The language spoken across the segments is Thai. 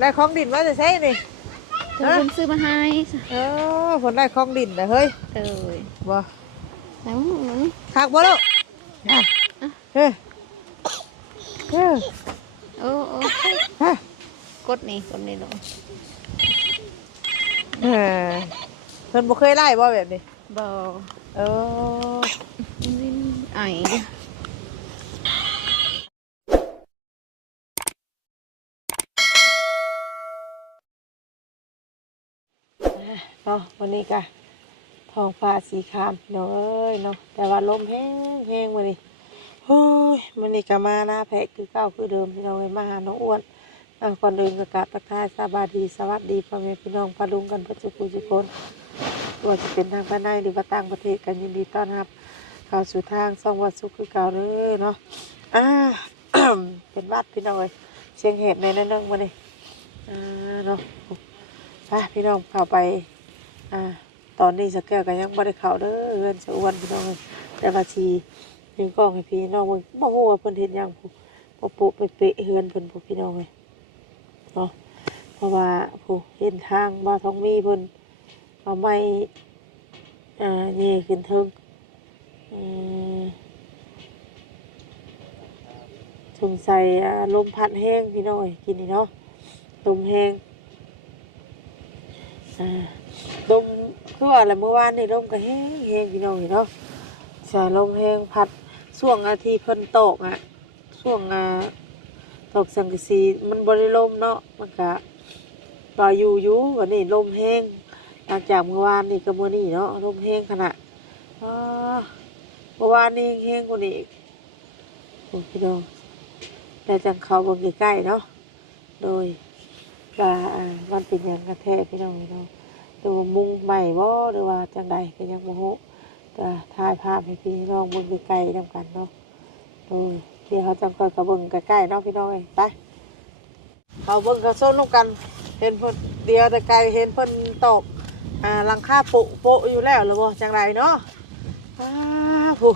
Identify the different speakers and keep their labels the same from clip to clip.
Speaker 1: ได้ของดินมาจะใช่นี่
Speaker 2: เธอคนซื้อมาให้
Speaker 1: เออผลได้ของดินนะเฮ้ย
Speaker 2: เอ้ย
Speaker 1: บ่
Speaker 2: แล้วมัน
Speaker 1: คักบ่ลูกอะเฮ้ยเฮ้ย
Speaker 2: โอ้โอ้
Speaker 1: ฮะ
Speaker 2: กดนี่กดนี่ลง
Speaker 1: เออเพิ่นบ่เคยไล่บ่แบบนี้
Speaker 2: บ่
Speaker 1: เออ
Speaker 2: วินไอ
Speaker 1: เนาะวันนี้ก็ท้องฟ้าสีครามเนาะเอ้ยเนาะแต่ว่าลมแห้งแห้งวันนี้เฮ้ยวันนี้ก็มาหน้าแพะคือเก่าคือเดิมพี่น้องเอ้ยมาหาน้องอ้วนอะก่อนอื่นก็กราบทักทายสบายดีสวัสดีพ่อแม่พี่น้องปาลุงกันพื่อสุขุทุคนว่าจะเป็นทางภายในหรือว่าต่างประเทศกันยินดีต้อนรับเข้าสู่ทางซ่องวัดสุขคือเก่าเลยเนาะอ่าเป็นวัดพี่น้องเอ้ยเสียงเห็บในนั้นนึงมาเลยอ่าเนาะไปพี่น้องเข้าไป อ่าตอนนี้สกแก้วก็ยังไม่ได้เข้าเด้อเงินสะอ้วนพี่น้องเอ้ยแต่ว่าชียิงกล้องให้พี่น้องเบิ่งบ่ฮู้ว่าเพิ่นเฮ็ดหยังผู้บ่ปุไปเปะเฮือนเพิ่นผู้พี่น้องเอ้ยเนาะเพราะว่าผู้เห็นทางบ่ท้องมีเพิ่นเอาไม้อ่านี่ขึ้นเทิงอืมสงสัยอ่ลมพัดแห้งพี่น้อยกินนี่เนาะลมแห้งอ่า คือว่าอะไรเมื่อวานนี่ลมก็แห้งแห้งพี่น้อยเนาะใช่ลมแห้งพัดช่วงอาทิตย์เพิ่นตกอะช่วงอ่าตกสังกะสีมันบริลมเนาะมันก็ปล่อยอยู่อยู่วันนี้ลมแห้งหลังจากเมื่อวานนี่ก็เมื่อนี้เนาะลมแห้งขนาดเมื่อวานนี้แห้งกว่านี้อีกโอ้พี่น้องแต่จังเขาบนใกล้ๆเนาะโดยว่าอ่ามันเป็นอย่างกระแทกพี่น้องพี่น้อง หรือว่ามุงใหม่บ่หรือว่าจังใดก็ยังโมโหแต่ถ่ายภาพให้พี่น้องเบนใกล้ๆนำกันเนาะโดยที่เขาจังคอยกับเบิ่งใกล้ๆเนาะพี่น้องเอ้ยไปเขาเบิ่งเขาโซนนกัน เห็นเพิ่นเดียวแต่ไกลเห็นเพิ่นตกอ่าหลังคาโปะโปะอยู่แล้วหรือบ่จังไรเนาะอ้าผู้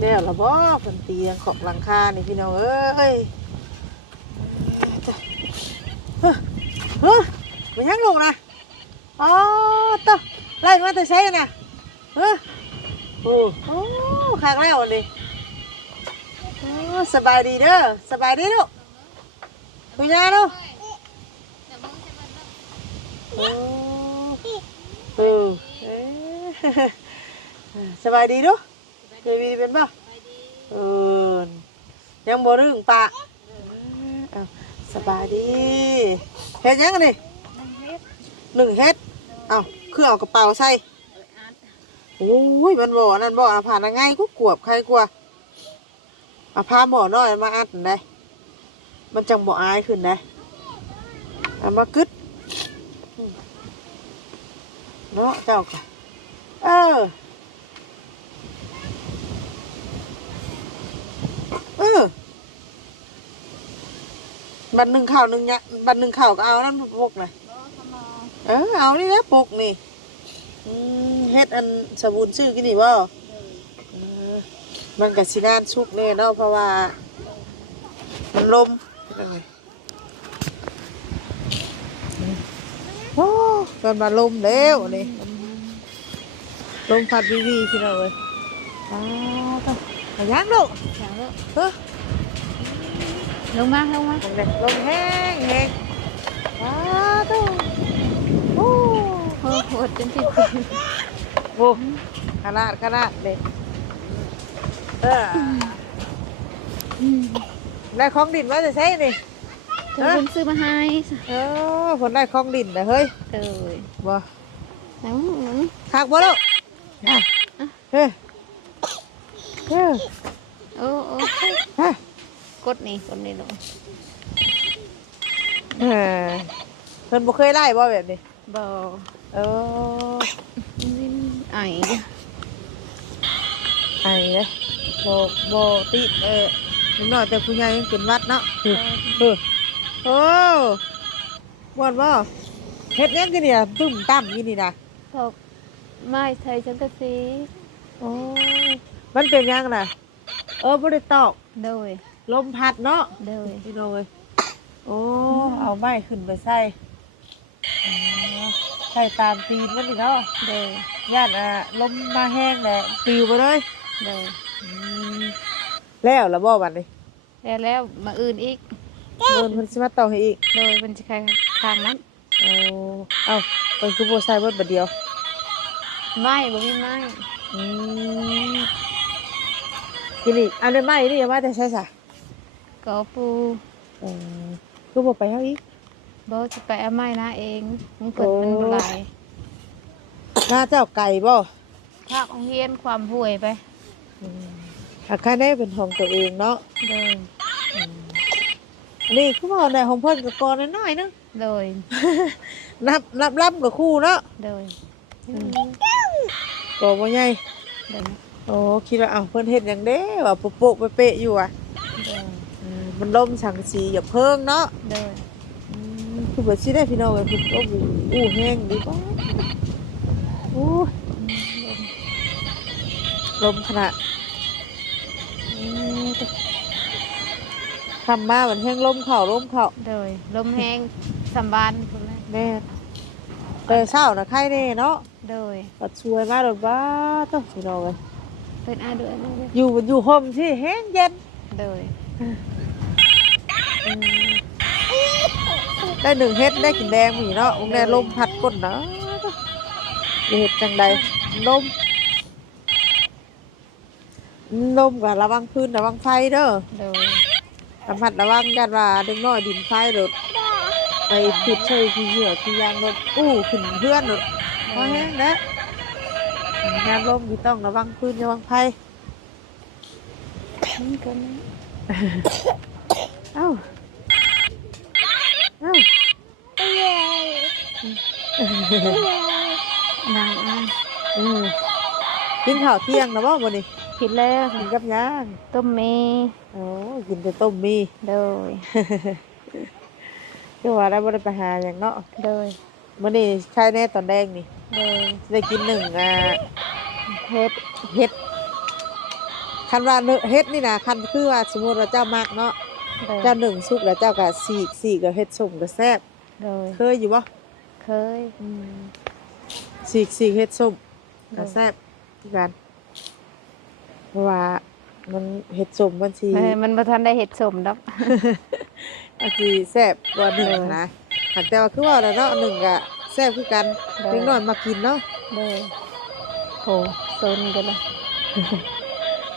Speaker 1: เดี๋ยวละบ่เพิ่นเตียงของหลังคานี่พี่น้องเอ้ยจ้ะเฮ้อเฮ้อมันยังลงนะ อ๋อตะไล่มาแต่ใช้น่ะเฮ้อโอ้โอ้ข้างแล้วอันนี้โอ้สบายดีเด้อสบายดีลูกคุณยายลูกโอ้เออเอ๊ะอ่าสบายดีเดูเบบีเป็นป่ะเออยังบ่รึงปะอ้าวสบายดีเฮ็ดยังกันนี่หนึ่งเฮ็ด เอ้าคือเอากระเป๋าใส่โอ้ยมันบ่อนั่นบ่อาผ่านยังไงกูกวบใครกลัวอาพาหมอน้อยมาอัดได้มันจังบ่อายขึ้นได้เอามากึดเนาะเจ้าก็เออเออบันหนึ่งข่าวหนึ่งเนี่ยบันหนึ่งข่าวก็เอานั่นปกเลย เออเอานี่นะปกนี่อืมเฮ็ดอันสบูนชื่อกินนี่บ่เออมันกับสินานสุกแน่เนาะเพราะว่า มันลมเลยโอ้ตอนมาลมแล้วนี่ลมพัดวีวีที่เราเลยอ้าวต้องขยันลูก
Speaker 2: อย่างแล้ว
Speaker 1: เฮ้ย
Speaker 2: ลงมาลงมา
Speaker 1: ลงเลยลงแห้งแห้งว้าตู้โอ้
Speaker 2: โอ้โหจนที่
Speaker 1: โหขนาดขนาดเลยเออได้ของดินมาจะใช่นี่
Speaker 2: เธอคนซื้อมาให้
Speaker 1: เออผลได้ของดินนะเฮ้ย
Speaker 2: เอ้ย
Speaker 1: บ่
Speaker 2: แล้วมัน
Speaker 1: คักบ่ลูกอะเฮ้ยเฮ้ย
Speaker 2: โอ้โอ้
Speaker 1: ฮะ
Speaker 2: กดนี่กดนี่ลง
Speaker 1: เออเพิ่นบ่เคยไล่บ่แบบนี้
Speaker 2: บ่
Speaker 1: เออ
Speaker 2: วินไอ
Speaker 1: ไอ้เลยบ่บ่ติดเออนิดหน่อยแต่ผู้ใหญ่ยังเป็นหวัดเนาะเออโอ้ม่วนบ่เฮ็ดหยังกินนี่ล่ะตึ้มตั้มกินนี่นะ
Speaker 2: ตกไม้ไทยจังกะสี
Speaker 1: โอ้มันเป็นหยังน่ะเออบ่ได้ตอก
Speaker 2: โดย
Speaker 1: ลมพัดเนาะ
Speaker 2: โดย
Speaker 1: พี่น้องเอ้ยโอ้ไม้ขึ้นไปใส่อ๋อ ใส่ตามตีนมันนี่เนาะ
Speaker 2: โดย
Speaker 1: ญาติอะลมมาแห้งแหละปลิวไปเลย
Speaker 2: โดย
Speaker 1: อืมแล้วแล้วบ่บัดนี้
Speaker 2: แล้วแล้วมาอื่นอีก
Speaker 1: เงินเพิ่นสิมาต่อให้อีก
Speaker 2: โดยเป็นสิใครทางนั้น
Speaker 1: เอาเอ้าเพิ่นคือบ่ใส่เบิดบัดเดียว
Speaker 2: ไม่บ่มีไม้
Speaker 1: อืมกินอีกอันนี้ไม้นี่อย่ามาแต่ใส่ซะ
Speaker 2: ก็ปู
Speaker 1: อืมคือบ่ไปเฮาอีก
Speaker 2: บ่สิไปเอาไม้นะเองมันเปิดมันบ่หลาย
Speaker 1: หน้าเจ้าไก่บ่
Speaker 2: ภาคโรงเรียนความห่วยไป
Speaker 1: อืมอาคารได้เป็นของตัวเองเนาะ
Speaker 2: โดย
Speaker 1: อันนี้คือว่าในของเพิ่นก็ก่อนน้อยๆนึง
Speaker 2: โดย
Speaker 1: นับนับรับกับคู่เนาะ
Speaker 2: โดย
Speaker 1: ก็บ่ใหญ่
Speaker 2: โดย
Speaker 1: โอ้คิดว่าอ้าวเพิ่นเฮ็ดหยังเด้ว่าโปะๆเป๊ะๆอยู่อะ
Speaker 2: โดย
Speaker 1: อืมมันล่มสังสีอย่าเพิ่งเนาะ
Speaker 2: โดย
Speaker 1: อืม คือแบบสิได้พี่น้องเอ้ยคือโอ้โหอู้แห้งดีป่ะอู้ลมขนาดอืมทำมาเหมือนแห้งลมเข่าลมเข่า
Speaker 2: โดยลมแห้งสำบานพุ่นเลย
Speaker 1: แม่แต่เช้านะใครแน่เนาะ
Speaker 2: โดย
Speaker 1: ปัดช่วยมาโดดบ้าต้องพี่น้องเอ้ย
Speaker 2: เป็นอาด้วยนะด้วย
Speaker 1: อยู่อยู่ห่มที่แห้งเย็น
Speaker 2: โดย
Speaker 1: ได้หนึ่งเฮ็ดได้กินแดงหมีเนาะองแดลมพัดก้นนะจะเฮ็ดจังใดลมลมกับระวังพื้นระวังไฟเด้อ
Speaker 2: โดย
Speaker 1: ระมัดระวังกันว่าเด็กน้อยดินไฟรถไปจุดใช่ที่เหยื่อที่ยางรถอู้ขึ้นเพื่อนรถพอแห้งแล้วงานลมที่ต้องระวังพื้นระวังไฟ
Speaker 2: นี่ก็นะ
Speaker 1: เอ้าเอ้า
Speaker 2: นางอะ
Speaker 1: อืมกินข้าวเที่ยงนะบ่วันนี้
Speaker 2: กินแล้ว
Speaker 1: กินกับหยัง
Speaker 2: ต้มเม
Speaker 1: โอ้กินแต่ต้มมี
Speaker 2: โดย
Speaker 1: คือว่าได้บ่ได้ไปหาอย่างเนาะ
Speaker 2: โดย
Speaker 1: มื้อนี้ใช่แน่ตอนแดงนี่
Speaker 2: โดย
Speaker 1: สิได้กินหนึ่งอ่าเฮ็ดเฮ็ดคันว่าเนื้อเฮ็ดนี่นะคันคือว่าสมมุติว่าเจ้ามากเนาะ
Speaker 2: โดย
Speaker 1: เจ้าหนึ่งสุกแล้วเจ้าก็สีกสีกก็เฮ็ดส้มก็แซ่บ
Speaker 2: โดย
Speaker 1: เคยอยู่บ่
Speaker 2: เคย
Speaker 1: สีกสีกเฮ็ดส้ม
Speaker 2: โด
Speaker 1: ก็
Speaker 2: ย
Speaker 1: แซ่บคือกันเพราะว่ามันเฮ็ดส้มมันสิ
Speaker 2: เอ้ยมันบ่ทันได้เห็ดสมดอก
Speaker 1: อาจีแซ่บกว่าหนึ่งนะหากแต่ว่าคือว่าแล้วเนาะหนึ่งก็แซ่บคือกัน
Speaker 2: เออ
Speaker 1: เล็กน้อยมากินเนาะ
Speaker 2: โดยโหซนกันละ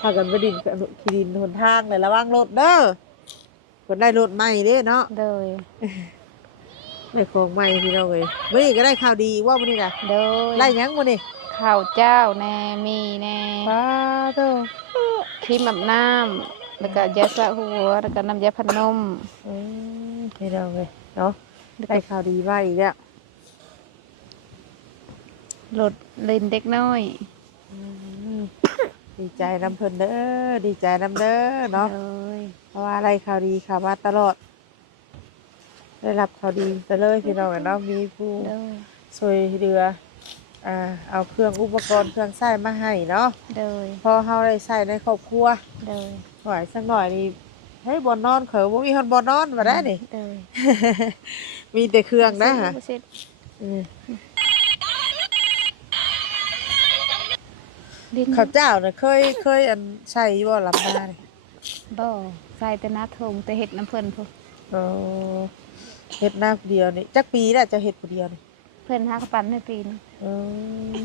Speaker 1: พากันไปดินขี่ดินหนทางเลยระวังรถเด้อ คนได้รถใหม่เด้เนาะ
Speaker 2: โดย
Speaker 1: ได้ของใหม่พี่น้องเอ้ยมื้อนี้ก็ได้ข่าวดีว่ามื้อนี้น่ะ
Speaker 2: โดย
Speaker 1: ไล่หยังมื้อนี้
Speaker 2: ข้าวเจ้าแน่มีแน่
Speaker 1: ป้าเด้อ
Speaker 2: ครีมอาบน้ำแล้วก็ยาสระหัวแล้วก็น้ำยาพันนม
Speaker 1: อืมพี่น้องเอ้ยเนาะได้ข่าวดีมาอีกแล้ว
Speaker 2: รถเล่นเด็กน้อย
Speaker 1: อืม ดีใจนำเพิ่นเด้อดีใจนำเด้อเนาะ
Speaker 2: โดย
Speaker 1: เพราะว่าอะไรข่าวดีข่าวมาตลอด ได้รับข่าวดีแต่เลยพี่น้องเนาะมีผู้
Speaker 2: โดย
Speaker 1: ช่วยเหลืออ่าเอาเครื่องอุปกรณ์เครื่องใช้มาให้เนาะ
Speaker 2: โดย
Speaker 1: พอเฮาได้ใช้ในครอบครัว
Speaker 2: โดย
Speaker 1: หน่อยสักหน่อยนี่เฮ้ยบ่นอนเขาบ่มีคนบ่นอนมาได้นี่
Speaker 2: โดย
Speaker 1: มีแต่เครื่องนะฮะ
Speaker 2: ดิน
Speaker 1: ข้าวเจ้าน่ะเคยเคยอันใช้อยู่บ่ลำนานี่
Speaker 2: บ่ใส่แต่หน้าทงแต่เห็ดน้ำเพิ่นพุ
Speaker 1: เออเฮ็ดหน้าผู้เดียวนี่จักปีแล้วจะเฮ็ดผู้เดียวนี่
Speaker 2: เพิ่นหากระปันในปีน
Speaker 1: เออ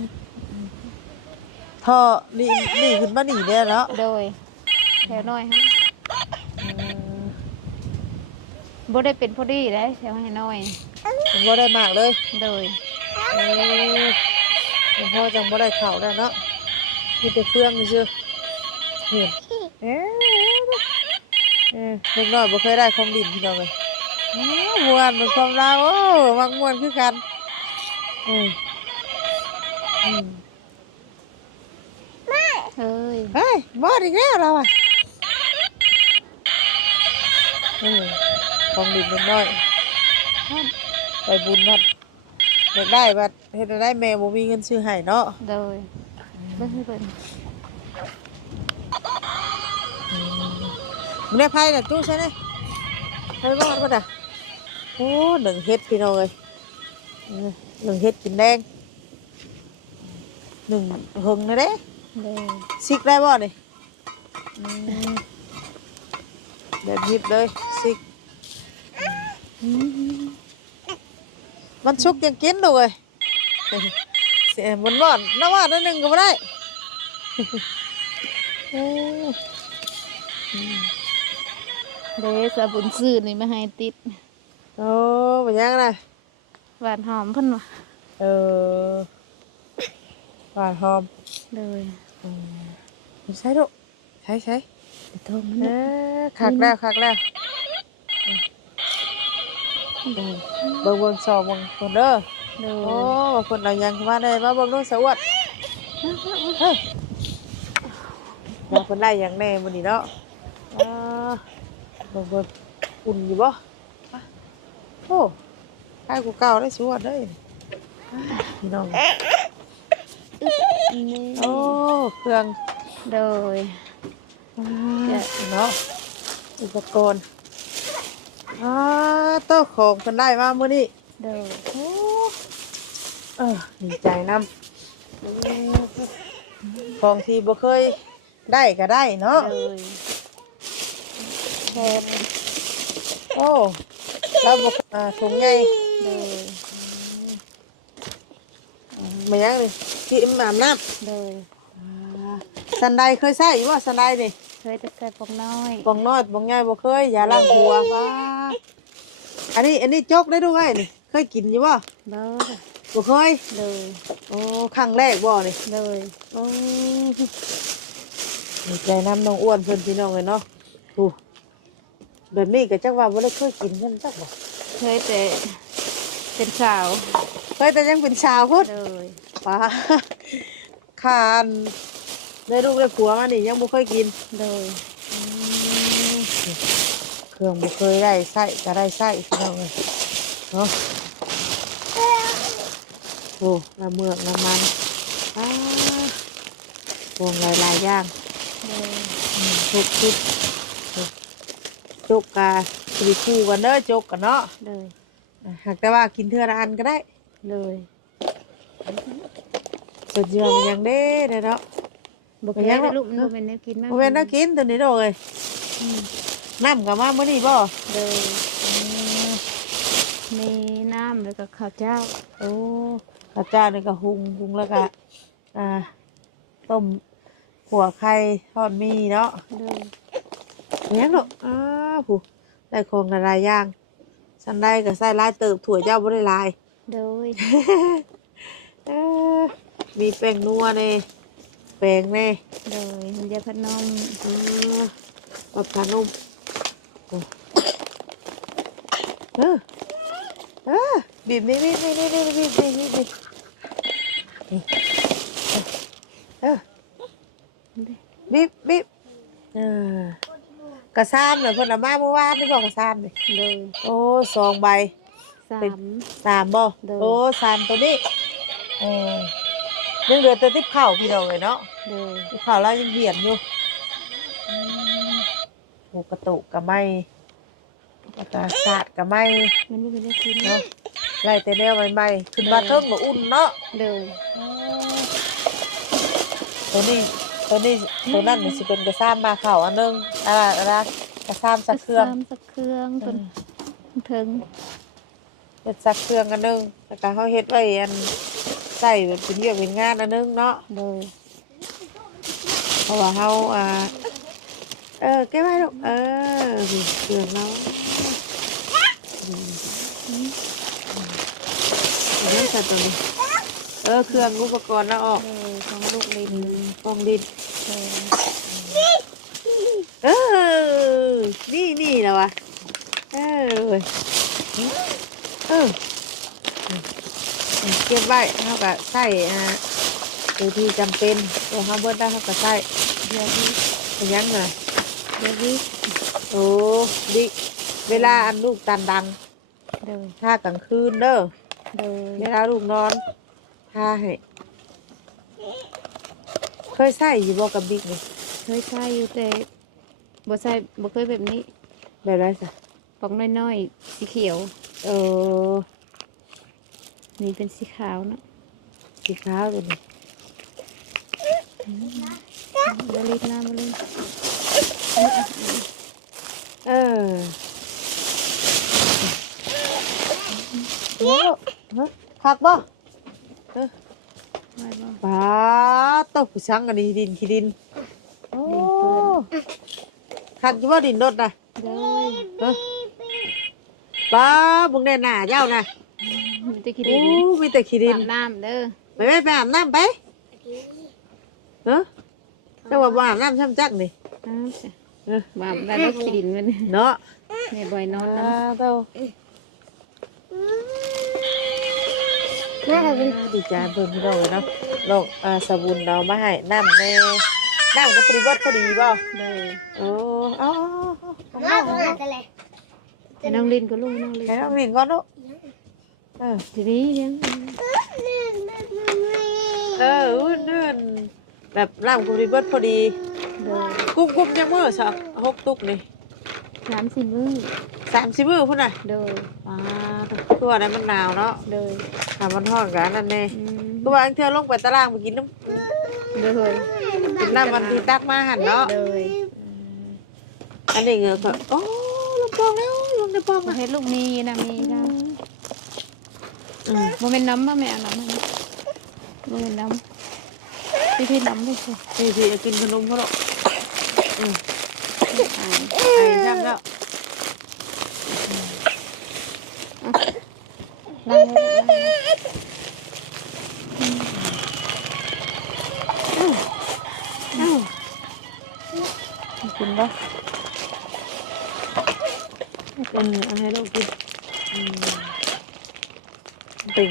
Speaker 1: ท่อนี่นี่ขึ้นมานี่เนี่ยเนาะ
Speaker 2: โดยแถวน้อยฮะ
Speaker 1: เออ
Speaker 2: บ่ได้เป็นพอดีได้แถวให้น้อย
Speaker 1: มันบ่ได้มากเลย
Speaker 2: โดย
Speaker 1: เออหลวงพ่อจังบ่ได้เข้าแล้วเนาะ มีแต่เครื่องนี่ซื่อเห็นเอ๊ะเอ๊ะเด็กน้อยบ่เคยได้ของดินพี่น้องเลยอ้าวม่วนเป็นความราวโอ้มักม่วนคือกันอืมอืม
Speaker 2: เอ้ย
Speaker 1: เฮ้ยบอดอีกแล้วเราอะเออของดินมันน้อยไปบุญวัดอยากได้บัดเฮ็ดให้ได้แม่บ่มีเงินซื้อให้เนาะ
Speaker 2: โดย เบิ่งให้เพิ่น
Speaker 1: มึงได้ไพ่น่ะตู้ใช่ไหมไพ่บอดบ่ด่ะโอ้หนึ่งเฮ็ดพี่น้องเลยเออหนึ่งเฮ็ด กินแดงหนึ่งหึงนะเด้
Speaker 2: โดย
Speaker 1: ซิกได้บ่นี่อืมแบบหยิบเลยซิก
Speaker 2: อืม
Speaker 1: มันชุกยังกินดูเลยเสียมันบ่อนน้ำว่านั่นหนึ่งก็ไม่ได้เออ
Speaker 2: เดสาบุญซื้อนี่มาให้ติด
Speaker 1: โอ้ไปยังนะ
Speaker 2: หวานหอมเพิ่นว่ะ
Speaker 1: เออหวานหอม
Speaker 2: โดย
Speaker 1: ใช้ดูใช้ใช้
Speaker 2: เดี๋ยวโทรมัน
Speaker 1: เอ
Speaker 2: เด้อ
Speaker 1: อคักแล้วคักแล้วเบิ่งเบิ่งสอบเบิ่งคนเด้อ
Speaker 2: โด
Speaker 1: โอ้
Speaker 2: ย
Speaker 1: ว่าคนเรายังมาได้มาเบิ่งดูสวัสดเฮ้ยมาคนได้ยังแน่มื้อนี้เนาะอ่าเบิ่งเบิ่งอุ่นอยู่บ่อะโอ้ใกล้กูเก่าได้สวัสดเด้ยพี่น้อง
Speaker 2: นี่
Speaker 1: โอ้เครื่อง
Speaker 2: โดย
Speaker 1: แกะเนาะอุปกรณ์อ่าโต๊ะของคนได้มามื้อนี้
Speaker 2: โดย
Speaker 1: โอ้เออดีใจนำของที่บ่เคยได้ก็ได้เนาะ
Speaker 2: โดย
Speaker 1: แทนโอ้แล้วบ่อ่าถุงใหญ่
Speaker 2: โดย
Speaker 1: มายังนี่ที่อาบน้
Speaker 2: โดยำ
Speaker 1: สันไดเคยใส่อยู่บ่สันไดนี่
Speaker 2: เคยจะใส่ปองน้อย
Speaker 1: บองน้อยบองใหญ่บ่เคยอย่าล้างหัวว้าอันนี้อันนี้จกได้ด้วยนี่เคยกินอยู่บ่
Speaker 2: โดย
Speaker 1: บ่เคย
Speaker 2: โดย
Speaker 1: โอ้ครั้งแรกบ่นี่
Speaker 2: โดย
Speaker 1: โอ้ดีใจน้ำน้องอ้วนเพิ่นพี่น้องเลยเนาะโอ้แบบนี้ก็จักว่าบ่ได้เคยกินกันจักบ่
Speaker 2: เคยแต่เป็นสาว
Speaker 1: เคยแต่ยังเป็นชาวพุทธ
Speaker 2: โดย
Speaker 1: ป้าคานได้ลูกได้ผัวมานี่ยังบ่เคยกิน
Speaker 2: โดย
Speaker 1: เครื่องบ่เคยได้ใส่ก็ได้ใส่พี่น้องเลยเนาะโอ้น้ำเมือกน้ำมันอ้าพวงหลายๆอย่าง
Speaker 2: โดย
Speaker 1: อืมจุกจุกจุกกาสิริคู่กันเด้อจุกกันเนาะ
Speaker 2: โดย
Speaker 1: หากแต่ว่ากินเทื่อละอันก็ได้
Speaker 2: โดย
Speaker 1: สุดยอดมันยังเด้เด้อเนาะ
Speaker 2: บอก
Speaker 1: เป็น
Speaker 2: แล้
Speaker 1: ยัง
Speaker 2: ว
Speaker 1: ไง
Speaker 2: ลูกมันบ่เป็นแนวกินมาก
Speaker 1: บ่แม่นน่ากินตัวนี้ดอกเลยน้ำกับมามื้อนี้บ่
Speaker 2: โดยมีน้ำแล้วก็ข้าวเจ้า
Speaker 1: โอ้ ข้าวเจ้านี่ก็หุงหุงแล้วก็อ่าต้มหัวไข่ทอดหมีเนาะ
Speaker 2: โดย
Speaker 1: เป็นยังดอกอ้าผู้ได้ของหลายๆอย่างสันได้ก็ใส่ลายเติบถั่วเจ้าบ่ได้หลาย
Speaker 2: โดย
Speaker 1: เอ้อมีแป้งนัวเน่แป้งเน่
Speaker 2: โดยมันจะพนม
Speaker 1: อ่าปรับพานุ่มโอ้เออเออ บีบนี่บีบนี่นี่นี่บีบนี่บีบนี่นี่เออบีบบีบเออกระซามเนี่ยเพิ่นเอามาเมื่อวานนี่บอกกระซามนี่
Speaker 2: โดย
Speaker 1: โอ้สองใบ
Speaker 2: สาม
Speaker 1: สามบ่
Speaker 2: โอ้
Speaker 1: สามตัวนี้เออยังเหลือแต่ที่เข่าพี่น้องเลยเนาะ
Speaker 2: โดย
Speaker 1: ที่เข่าแล้วยังเหียนอยู่อืมหูกระตุกกับไม่กระตาสาดกับไม่
Speaker 2: มันไม่เป็นแนวกิน
Speaker 1: เนาะ ไล่แต่แนวใหม่ๆขึ้นมาเทิงมาอุ่นเนาะ
Speaker 2: โดย
Speaker 1: ตัวนี้ตัวนี้ตัวนั้นนี่สิเป็นกระซ้ำมาเข่าอันหนึงอะไรอะไรกระซ้ำสักเครื่อง
Speaker 2: สามสักเครื่องจนถึง
Speaker 1: เป็นสักเครื่องอันหนึงแล้วก็เขาเฮ็ดไว้อันใส่เป็นเรียกเป็นงานอันหนึงเนาะ
Speaker 2: โดย
Speaker 1: เพราะว่าเขาอ่าเออเก็บไว้ลูกเออเครื่องเนาะ อืมอืมเดี๋ยวใส่ตัวนี้ เออ เครื่องอุปกรณ์นะออก
Speaker 2: โดยของลูกลิน
Speaker 1: กองดิน
Speaker 2: โดย
Speaker 1: เออ นี่นี่นะวะ เออ เออ เก็บไว้เขาก็ใส่อ่าตัวที่จำเป็นตัวเขาเบิดได้เขาก็ใส่
Speaker 2: เดี๋ยวนี้
Speaker 1: เป็นหยังไง
Speaker 2: เดี๋ยวนี้
Speaker 1: โอ้ดิเวลาอันลูกตันดัง
Speaker 2: โดย
Speaker 1: ถ้ากลางคืนเด้อ
Speaker 2: โดย
Speaker 1: เวลาลูกนอนทาให้เคยใส่อยู่บ่กับบิ๊กนี่
Speaker 2: เคยใช้อยู่แต่บ่ใส่บ่เคยแบบนี้
Speaker 1: แบบไรสิ
Speaker 2: ปองน้อยๆสีเขียว
Speaker 1: เออ
Speaker 2: นี่เป็นสีขาวเนาะ
Speaker 1: สีขาวตัวนี้
Speaker 2: บริดน้ำบริด
Speaker 1: เออโอ้ฮะ คักบ่
Speaker 2: ไว้บ่
Speaker 1: ป้าตกสังกันดีดินขี้ดินโอ้คักอยู่ว่าดินรถนะ
Speaker 2: โดย
Speaker 1: ฮะป้าบุงแน่หน้าเจ้านะ
Speaker 2: มันจะคิด
Speaker 1: โอ้
Speaker 2: ดี
Speaker 1: มีแต่ขี้ดิน
Speaker 2: อาบน้ำเด้อ
Speaker 1: ไปไปไปอาบน้ำไปเฮ้เจ้าว่าบ่อาบน้ำช้ำจักนี่
Speaker 2: อ้าวจ้ะ
Speaker 1: เออ
Speaker 2: บ่อาบได้แล้วขี้ดินมัน
Speaker 1: เนาะ
Speaker 2: แม่บ่อยนอน
Speaker 1: อ่า
Speaker 2: น้ำ
Speaker 1: เต้า
Speaker 3: เป็น
Speaker 1: ดีใจเพิ่งเลยเนาะน้องอาสบุนเรามาให้น้ำในน้ำก็ปริวัติพอดีบ่
Speaker 2: เด้อ
Speaker 1: โอ้เอ้า
Speaker 3: แม่เป็นอะไร
Speaker 2: ให้น้องลินก็ลูกน้องลิน
Speaker 1: ให้น้องลินก่อนเนาะเออ
Speaker 2: ทีนี้ยัง
Speaker 1: เอออุ้ยนื่นแบบน้ำก็ปริวัติพอดีกุ้มกุ้มยังมือสะหกตุกนี่
Speaker 2: สามสี่มื้อ
Speaker 1: สามสิบมือพุ่นน่ะ
Speaker 2: เด้อ
Speaker 1: อ่าตัวนั้นมันหนาวเนาะ
Speaker 2: เด้อ
Speaker 1: ถามมันทอดกันนั่นเอง
Speaker 2: อืม
Speaker 1: ตัวอันเธอลงไปตารางไปกินน้
Speaker 2: เด้อำ
Speaker 1: กินน้ำมันที่ตักมาหันเนาะ
Speaker 2: เด้อ
Speaker 1: อันนี้เงือกก็โอ้ลงปองแล้วลงในปอง
Speaker 2: บ่
Speaker 1: อะ
Speaker 2: เฮ็ดลูกมีนะมีค่ะ
Speaker 1: อืม
Speaker 2: บ่แม่นน้ำบ่แม่เอาน้ำมาบ่แม่นน้ำพี่พี่น้ำด้วยสิ
Speaker 1: พี่พี่กินขนมเขาหรอกอืม
Speaker 2: อ่า
Speaker 1: ไอ้ทำแล้ว
Speaker 2: ล้างให้ล้างให้อ้าวกินบ่
Speaker 1: เออเอาให้ลูกกินอืมเป็น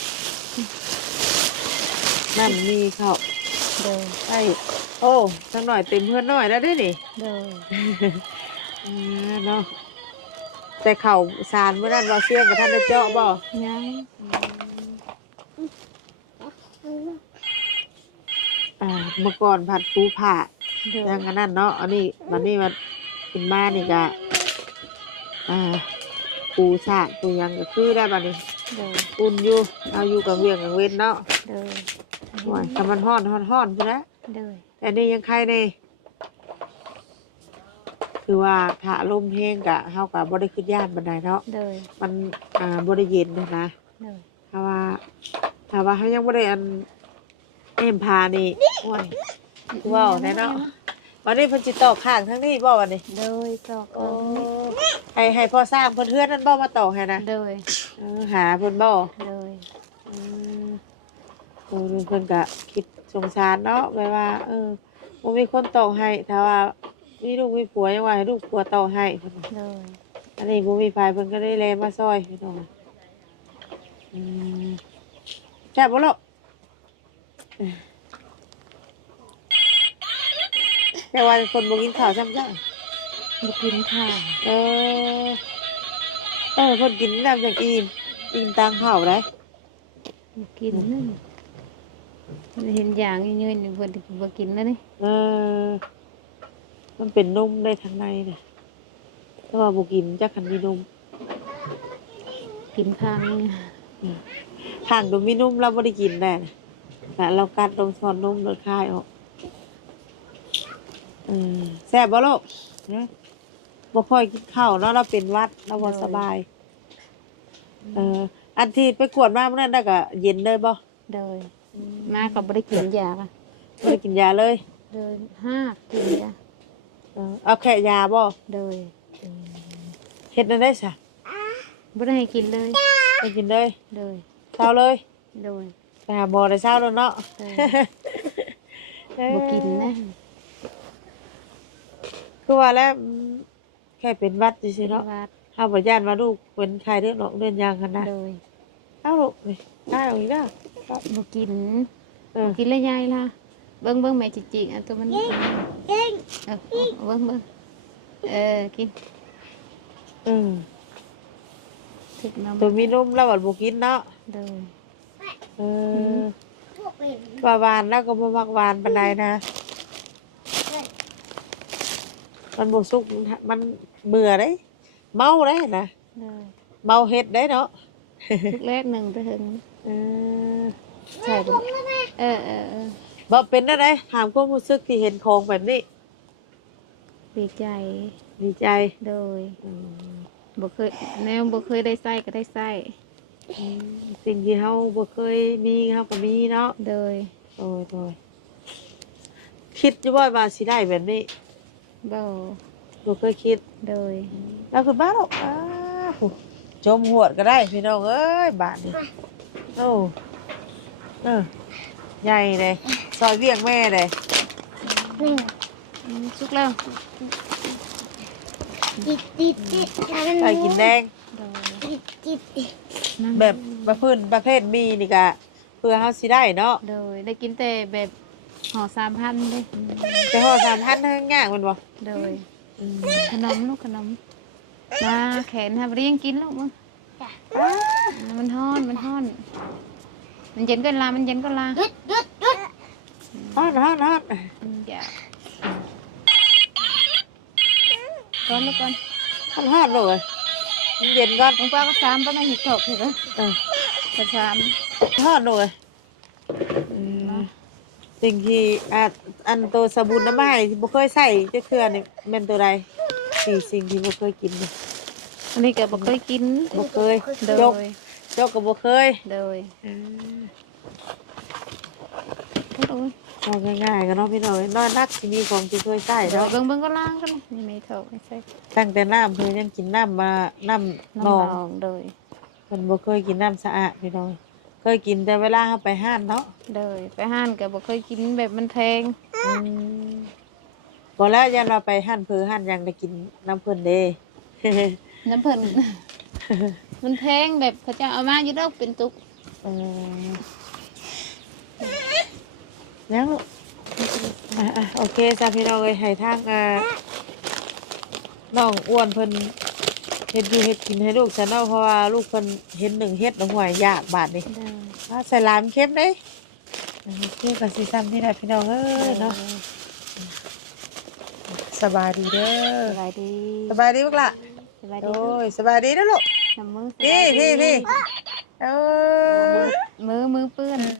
Speaker 1: ข นมปังบุเป็นวัดแล้วกินอิ่มนี่นะ
Speaker 2: ครับเด้อ
Speaker 1: แม่
Speaker 2: เพื่
Speaker 1: มั
Speaker 2: อน
Speaker 1: นก็กลุ่มหลายมืออยู่เนาะ
Speaker 2: เด้อ
Speaker 1: ถามมานั่นกันนั่นมีข้าว
Speaker 2: เด้อ
Speaker 1: ไอ้โอ้สักหน่อยเต็มเพื่อนหน่อยแล้วได้นี่
Speaker 2: เด้อ
Speaker 1: อ่าเนาะแต่เข่าสารเมื่อนั้นเราเชื่อมกับท่านได้เจาะบ่
Speaker 2: ยัง
Speaker 1: อ่าเมื่อก่อนผัดปูผ่า
Speaker 2: เด้อ
Speaker 1: อย่างอันนั้นเนาะอันนี้มันนี่มันกินมานี่ก็อ่าปูสาดปูหยังก็คือได้บัดนี้
Speaker 2: เด้อ
Speaker 1: อุ่นอยู่เอาอยู่กับเวียงกับเว้นเนาะ
Speaker 2: เด้อ
Speaker 1: โอ้ยแต่มันฮ้อนฮ้อนฮ้อนไปแล้ว
Speaker 2: เด้อ
Speaker 1: แต่นี่ยังใครเน่คือว่าถ้าลมแห้งกะเฮากับบ่ได้ขึ้นย่านบันไดเนาะ
Speaker 2: เด้อ
Speaker 1: มันอ่าบ่ได้เย็นนะนะ
Speaker 2: เด้อ
Speaker 1: ถ้าว่าถ้าว่าเขายังบ่ได้อันเอ็มพานี่โอ้ยว้าวแน่เนาะวันนี้เพิ่นสิตอกข้างทั้งนี้บ่วันนี้
Speaker 2: เด้อตอก
Speaker 1: โอ้
Speaker 2: เอา
Speaker 1: ให้ให้พ่อสร้างเพิ่นเฮือนนั่นบ่มาตอกให้นะ
Speaker 2: เด้อ
Speaker 1: เออหาเพิ่นบ่
Speaker 2: เด้อ
Speaker 1: อืมโอ้ เพิ่นก็คิดสงสารเนาะแบบว่า เออบ่มีคนตอกให้ถ้าว่ามีลูกมีผัวยังว่าให้ลูกผัวตอกให้เพิ่นว่า
Speaker 2: เด้อ
Speaker 1: อันนี้บ่มีไฟเพิ่นก็ได้แลมาซอยพี่น้องอืมแซ่บบ่ลูกแต่ว่าคนบ่กินข้าวซ้ำจัง
Speaker 2: บ่กินข้าว
Speaker 1: เออเออเพิ่นกินน้ำจังอิ่มอิ่มตังข้าวได้
Speaker 2: บ่กินนั่น มันเห็นอย่างยืนๆอยู่เพิ่นก็บ่กินแล้วนี่
Speaker 1: เออ มันเป็นนมได้ทางในน่ะแต่ว่าบ่กินจักคันมีนม
Speaker 2: กินข้างนี่
Speaker 1: ข้างตรงมีนมเราบ่ได้กินแน่น่ะแต่เรากัดตรงช้อนนมเราคายออกเออแซ่บบ่ลูกนะบ่ค่อยกินข้าวเนาะเราเป็นหวัดเราบ่สบาย เอออันที่ไปกวดมาเมื่อนั้นน่ะก็เย็นเลยบ่
Speaker 2: เด้อ มาก็บ่ได้กินยาค่ะ
Speaker 1: บ่ได้กินยาเลย
Speaker 2: เด้อห้ากินยา
Speaker 1: เออเอาแค่ยาบ่
Speaker 2: เด้อ
Speaker 1: เฮ็ดได้ได้ซะ
Speaker 2: บ่ได้ให้กินเลย
Speaker 1: ไปกินเลย
Speaker 2: เด้อ
Speaker 1: เช้าเลย
Speaker 2: เด้อ
Speaker 1: ไปหาหมอได้เช้าแล้วเนาะ
Speaker 2: เด้อบ่กินนะ
Speaker 1: คือว่าแล้วอืมแค่เป็นหวัดซื่อๆเนาะ
Speaker 2: ว่า
Speaker 1: เฮาบ่ย่านว่าลูกเป็นไข้เลือดออกเลือดยางกันนะ
Speaker 2: เด้อ
Speaker 1: เอ้าลูกนี่ได้เอาอีกแล้ว
Speaker 2: บ่กิน
Speaker 1: เออ
Speaker 2: กินแล้วยายล่ะเบิ่งเบิ่งแม่จิจิอันตัวมันเออเอาเอาเบิ่งเบิ่งเออกิน
Speaker 1: เออ
Speaker 2: สุกน้ำ
Speaker 1: ตัวมีนมแล้วบัดบ่กินเนาะ
Speaker 2: โดย
Speaker 1: เออ
Speaker 3: พวกเป็น
Speaker 1: ว่าหวานแล้วก็บ่มักหวานปานใดนะ มันบ่สุกมันมันเบื่อเด้เมาเด้นะ
Speaker 2: โดย
Speaker 1: เมาเฮ็ดได้เนาะ
Speaker 2: สุกแรกหนึ่งไปถึง
Speaker 1: เออ
Speaker 2: ใช่ดิเออเออเออ
Speaker 1: บ่เป็นได้ไดถามความรู้สึกที่เห็นของแบบนี้
Speaker 2: ดีใจ
Speaker 1: ดีใจ
Speaker 2: โดย
Speaker 1: อืม
Speaker 2: บ่เคยแนวบ่เคยได้ใส่ก็ได้ใส่
Speaker 1: อืมสิ่งที่เฮาบ่เคยมีเฮาก็มีเนาะ
Speaker 2: โดย
Speaker 1: โอ้ยโดยคิดอยู่บ่ว่าสิได้แบบนี้
Speaker 2: บ่
Speaker 1: บ่เคยคิด
Speaker 2: โดย
Speaker 1: แล้วคือบ้านหรอกอ้าวจมหวดก็ได้พี่น้องเอ้ยบาทนี่ โอ้เออใหญ่เลยซอยเวียงแม่เลย
Speaker 3: หนึ่ง
Speaker 2: อืมสุกแล้ว
Speaker 3: จิตจิตจิต
Speaker 1: ใส่กินแดง
Speaker 2: โดย
Speaker 3: จิตจิตจิต
Speaker 2: นั่ง
Speaker 1: แบบประพื้นประเภทมีนี่กะเพื่อเฮาสิได้เนาะ
Speaker 2: โดยได้กินแต่แบบห่อสามพันเด้
Speaker 1: แต่พอสามพันทั้งง่ายมันบ่
Speaker 2: โดย
Speaker 1: อืม
Speaker 2: ขนมลูกขนมมาแขนทำเรียงกินลูกมึง อ่ามันฮ้อนมันฮ้อน มันเย็นก็ลามันเย็นก็ลา
Speaker 3: หยุดหยุดหยุด
Speaker 1: ฮอดฮอดฮอด
Speaker 2: อืมอย่าก่อนลูกก่อน
Speaker 1: ฮอดฮอดเลยมันเย็นก่อน
Speaker 2: ลุงป้าก็สามป้าไม่หิดตกเห็นไหม
Speaker 1: เออ
Speaker 2: ก็สาม
Speaker 1: ฮอดเลยอืมสิ่งที่อะอันตัวสบู่น้ำไม้ที่บ่เคยใส่จะเทื่อนี่แม่นตัวใดสี่สิ่งที่บ่เคยกินนี่
Speaker 2: อันนี้ก็บอกเคยกิน
Speaker 1: บ่เคย
Speaker 2: โด
Speaker 1: ยก
Speaker 2: ย
Speaker 1: ยกก็บ่เคย
Speaker 2: โดย
Speaker 1: อืม
Speaker 2: โอ้ย
Speaker 1: เอาง่ายๆกันเนาะพี่น้อยนอนนักที่มีของที่เคยใส่
Speaker 2: เดี๋ยว
Speaker 1: เนาะ
Speaker 2: เบิ่งเบิ่งก็ล้างกันนี่ไม่เท่าไม่ใช่
Speaker 1: ตั้งแต่น้ำเพิ่นยังกินน้ำมาน้ำหน
Speaker 2: น้ำ
Speaker 1: อง
Speaker 2: ลองโดย
Speaker 1: เพิ่นบ่เคยกินน้ำสะอาดพี่น้อยเคยกินแต่เวลาเฮาไปห้านเนาะ
Speaker 2: โดย ไปห้านก็บอกเคยกินแบบมันแพง
Speaker 1: อืมบ่แล้วยันเราไปห้านเพือห้านหยังได้กินน้ำเพิ่นเด้
Speaker 2: น้ำเพิ่น มันแพงแบบเขาจะเอามาอยู่ดอกเป็นตุก
Speaker 1: เออยังลูกอะอะโอเคจ้าพี่น้องเอ้ยให้ทางอ่าน้องอ้วนเพิ่นเฮ็ดอยู่เฮ็ดกินให้ลูกซะเนาะเพราะว่าลูกเพิ่นเห็นหนึ่งเฮ็ดแล้วห่วยยากบาดนี้
Speaker 2: โดย
Speaker 1: ว่าใส่ลามเข้มเด้โอเคก็สิซ้ำนี่แหละพี่น้องเอ้ยเนาะสบายดีเด้อ
Speaker 2: สบายดี
Speaker 1: สบายดีพวกละ
Speaker 2: สบายดี
Speaker 1: โอ้ยสบายดีนะลูก
Speaker 2: น้ำมือส
Speaker 1: พี่
Speaker 2: บายดี
Speaker 1: พี่พี่เออ
Speaker 2: มือมือเปื้อน